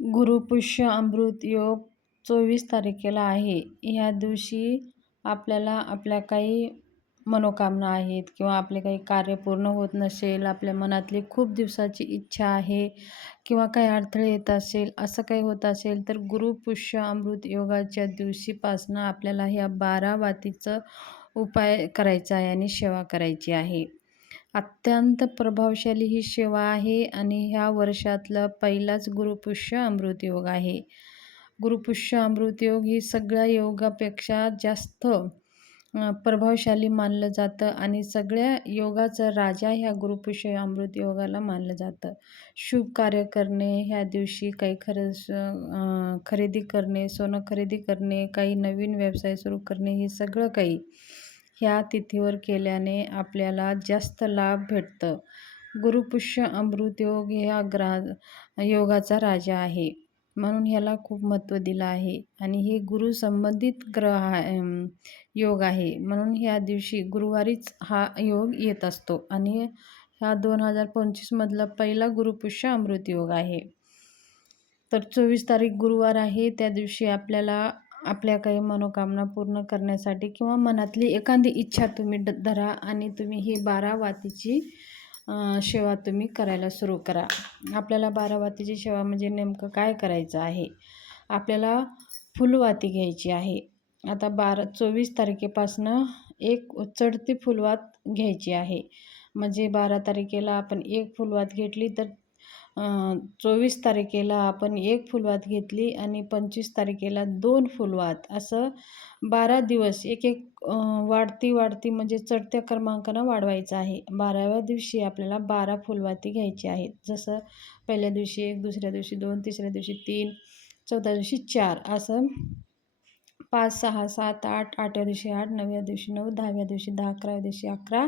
गुरुपुष्य अमृत योग 24 तारखेला आहे. ह्या दिवशी आपल्याला आपल्या काही मनोकामना आहेत किंवा आपले काही कार्य पूर्ण होत नसेल, आपल्या मनातली खूप दिवसाची इच्छा आहे किंवा काही अडथळे येत असेल, असं काही होत असेल तर गुरुपुष्य अमृत योगाच्या दिवशीपासनं आपल्याला ह्या 12 वातीचं उपाय करायचा आहे आणि सेवा करायची आहे. अत्यंत प्रभावशाली ही सेवा आहे आणि ह्या वर्षातला पहिलाच गुरुपुष्य अमृत योग आहे. गुरुपुष्य अमृत योग ही सगळ्या योगापेक्षा जास्त प्रभावशाली मानलं जातं आणि सगळ्या योगाचा राजा ह्या गुरुपुष्य अमृत योगाला मानलं जातं. शुभ कार्य करणे, ह्या दिवशी काही खरेदी करणे, सोनं खरेदी करणे, काही नवीन व्यवसाय सुरू करणे, हे सगळं काही ह्या तिथीवर केल्याने आपल्याला जास्त लाभ भेटतं. गुरुपुष्य अमृत योग ह्या योगाचा राजा आहे, म्हणून ह्याला खूप महत्त्व दिलं आहे आणि हे गुरु संबंधित योग आहे, म्हणून ह्या दिवशी गुरुवारीच हा योग येत असतो आणि हा 2025मधला पहिला गुरुपुष्य अमृत योग आहे. तर 24 तारीख गुरुवार आहे. त्या दिवशी आपल्याला आपल्या काही मनोकामना पूर्ण करण्यासाठी किंवा मनातली एखादी इच्छा तुम्ही धरा आणि तुम्ही ही 12 वातीची सेवा तुम्ही करायला सुरू करा. आपल्याला 12 वातीची सेवा म्हणजे नेमकं काय करायचं आहे? आपल्याला फुलवाती घ्यायची आहे. आता 24 तारखेपासनं एक चढती फुलवात घ्यायची आहे. म्हणजे 12 तारखेला आपण एक फुलवात घेतली तर 24 तारखेला आपण एक फुलवात घेतली आणि 25 तारखेला 2 फुलवात, असं 12 दिवस एक वाढती म्हणजे चढत्या क्रमांकानं वाढवायचं आहे. 12व्या दिवशी आपल्याला 12 फुलवाती घ्यायची आहेत. जसं पहिल्या दिवशी 1, दुसऱ्या दिवशी 2, तिसऱ्या दिवशी 3, चौथ्या दिवशी 4, असं 5, 6, 7, 8, 8व्या दिवशी 8, 9व्या दिवशी 9, 10व्या दिवशी 10, 11व्या दिवशी 11,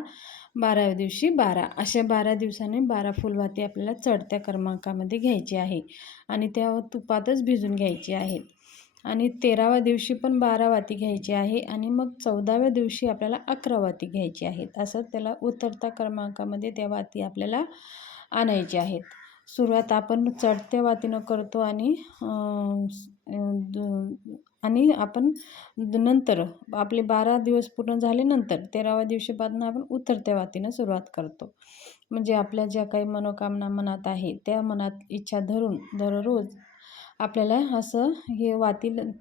12व्या दिवशी 12, अशा 12 दिवसांनी 12 फुलवाती आपल्याला चढत्या क्रमांकामध्ये घ्यायची आहे आणि त्या तुपातच भिजून घ्यायची आहेत. आणि 13व्या दिवशी पण 12 वाती घ्यायची आहे आणि मग 14व्या दिवशी आपल्याला 11 वाती घ्यायची आहेत. असं त्याला उतरत्या क्रमांकामध्ये त्या वाती आपल्याला आणायच्या आहेत. सुरुवात आपण चढत्या वातीनं करतो आणि आपण नंतर आपले 12 दिवस पूर्ण झाल्यानंतर 13व्या दिवशीपासून आपण उतरत्या वातीनं सुरुवात करतो. म्हणजे आपल्या ज्या काही मनोकामना मनात आहे त्या मनात इच्छा धरून दररोज आपल्याला असं हे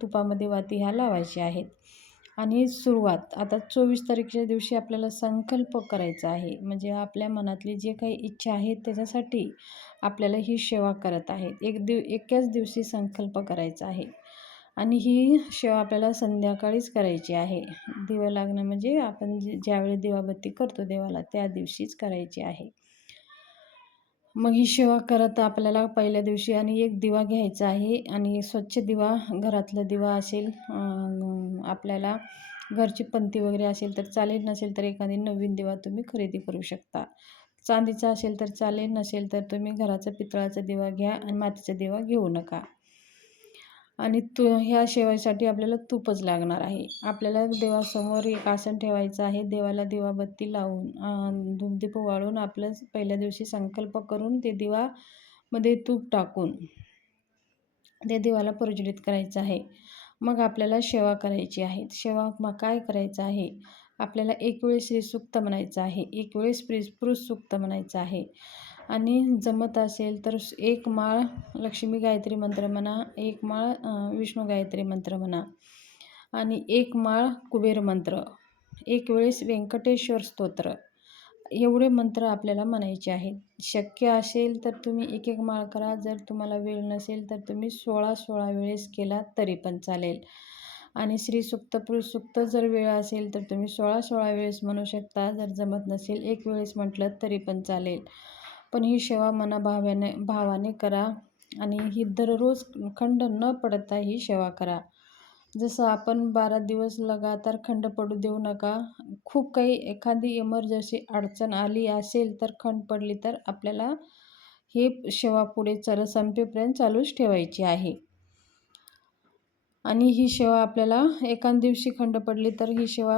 तुपामध्ये वाती ह्या लावायच्या आहेत. आणि सुरुवात आता 24 तारखेच्या दिवशी आपल्याला संकल्प करायचा आहे. म्हणजे आपल्या मनातली जे काही इच्छा आहेत त्याच्यासाठी आपल्याला ही सेवा करत आहेत. एकाच दिवशी संकल्प करायचा आहे आणि ही सेवा आपल्याला संध्याकाळीच करायची आहे. दिवा लागणं म्हणजे आपण ज्यावेळी दिवाबत्ती करतो देवाला त्या दिवशीच करायची आहे. मग ही सेवा करत आपल्याला पहिल्या दिवशी आणि एक दिवा घ्यायचा आहे आणि स्वच्छ दिवा, घरातला दिवा असेल, आपल्याला घरची पंती वगैरे असेल तर चालेल, नसेल तर एखादी नवीन दिवा तुम्ही खरेदी करू शकता. चांदीचा असेल तर चालेल, नसेल तर तुम्ही घराचा पितळाचा दिवा घ्या आणि मातीचा दिवा घेऊ नका. आणि ह्या सेवेसाठी आपल्याला तूपच लागणार आहे. आपल्याला देवासमोर एक आसन ठेवायचं आहे. देवाला दिवाबत्ती लावून धूपदीप वाळून आपलं पहिल्या दिवशी संकल्प करून ते दिवामध्ये तूप टाकून त्या दिवाला प्रज्वलित करायचं आहे. मग आपल्याला सेवा करायची आहे. सेवा मग काय करायचं आहे? आपल्याला एक वेळेस श्रीसूक्त म्हणायचं आहे, एक वेळेस पुरुष सूक्त म्हणायचं आहे आणि जमत असेल तर एक माळ लक्ष्मी गायत्री मंत्र म्हणा, एक माळ विष्णू गायत्री मंत्र म्हणा आणि एक माळ कुबेर मंत्र, एक वेळेस व्यंकटेश्वर स्तोत्र, एवढे मंत्र आपल्याला म्हणायचे आहेत. शक्य असेल तर तुम्ही एक एक माळ करा. जर तुम्हाला वेळ नसेल तर तुम्ही 16 वेळेस केला तरी पण चालेल. आणि श्रीसूक्त पुरुषसूक्त जर वेळ असेल तर तुम्ही 16 वेळेस म्हणू शकता. जर जमत नसेल एक वेळेस म्हटलं तरी पण चालेल. पण ही सेवा भावाने करा आणि ही दररोज खंड न पडता ही सेवा करा. जसं आपण 12 दिवस लगातार खंड पडू देऊ नका. खूप काही एखादी इमर्जन्सी अडचण आली असेल तर खंड पडली तर आपल्याला हे सेवा पुढे संपेपर्यंत चालूच ठेवायची आहे. आणि ही सेवा आपल्याला एखाद दिवशी खंड पडली तर ही सेवा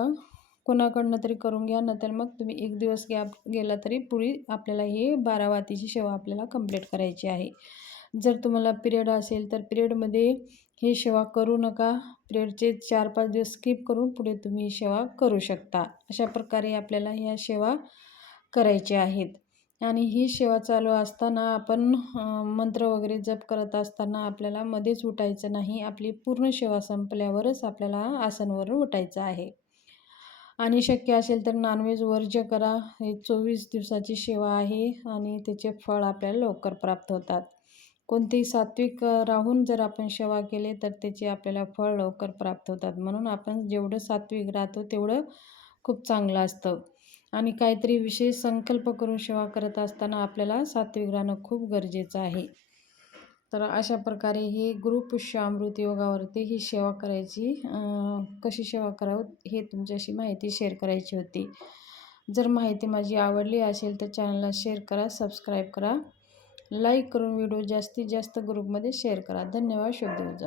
कोणाकडनं तरी करून घ्या, नंतर मग तुम्ही एक दिवस गॅप गेला तरी पुढे आपल्याला ही 12 वातीची सेवा आपल्याला कंप्लीट करायची आहे. जर तुम्हाला पिरियड असेल तर पिरियडमध्ये ही सेवा करू नका. पिरियडचे 4-5 दिवस स्किप करून पुढे तुम्ही ही सेवा करू शकता. अशा प्रकारे आपल्याला ह्या सेवा करायच्या आहेत. आणि ही सेवा चालू असताना आपण मंत्र वगैरे जप करत असताना आपल्याला मध्येच उठायचं नाही. आपली पूर्ण सेवा संपल्यावरच आपल्याला आसनवरून उठायचं आहे. आणि शक्य असेल तर नॉनव्हेज वर्ज्य करा. हे 24 दिवसाची सेवा आहे आणि त्याचे फळ आपल्याला लवकर प्राप्त होतात. कोणतेही सात्विक राहून जर आपण सेवा केली तर त्याचे आपल्याला फळ लवकर प्राप्त होतात. म्हणून आपण जेवढं सात्विक राहतो तेवढं खूप चांगलं असतं. आणि काहीतरी विशेष संकल्प करून सेवा करत असताना आपल्याला सात्विक राहणं खूप गरजेचं आहे. तर अशा प्रकारे ही गुरुपुष्य अमृत योगावरती ही सेवा करायची, कशी सेवा करावं हे तुमच्याशी माहिती शेअर करायची होती. जर माहिती माझी आवडली असेल तर चॅनलला शेअर करा, सबस्क्राईब करा, लाईक करून व्हिडिओ जास्तीत जास्त ग्रुपमध्ये शेअर करा. धन्यवाद. शुभ दिवस.